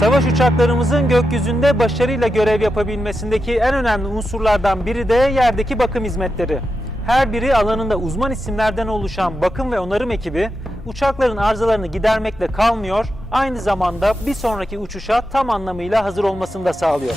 Savaş uçaklarımızın gökyüzünde başarıyla görev yapabilmesindeki en önemli unsurlardan biri de yerdeki bakım hizmetleri. Her biri alanında uzman isimlerden oluşan bakım ve onarım ekibi uçakların arızalarını gidermekle kalmıyor, aynı zamanda bir sonraki uçuşa tam anlamıyla hazır olmasını da sağlıyor.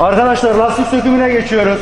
Arkadaşlar lastik sökümüne geçiyoruz.